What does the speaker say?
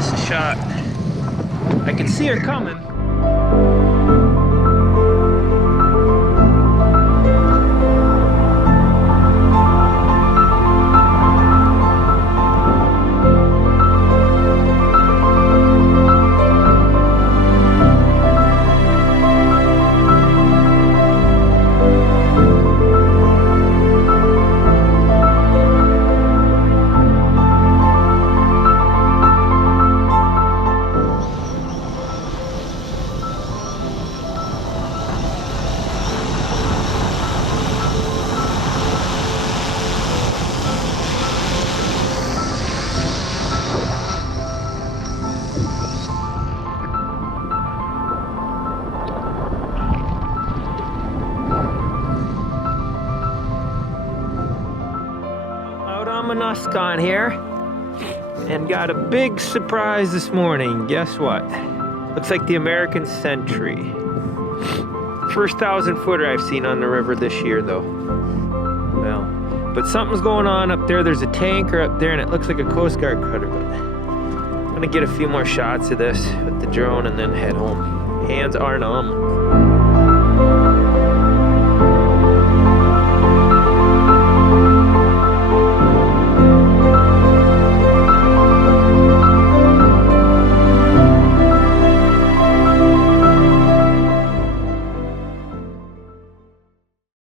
this a shot. I can see her coming. On here and got a big surprise this morning. Guess what? Looks like the American Century. First 1,000-footer I've seen on the river this year though. Well, but something's going on up there. There's a tanker up there and it looks like a Coast Guard cutter, but I'm gonna get a few more shots of this with the drone and then head home. Hands are numb.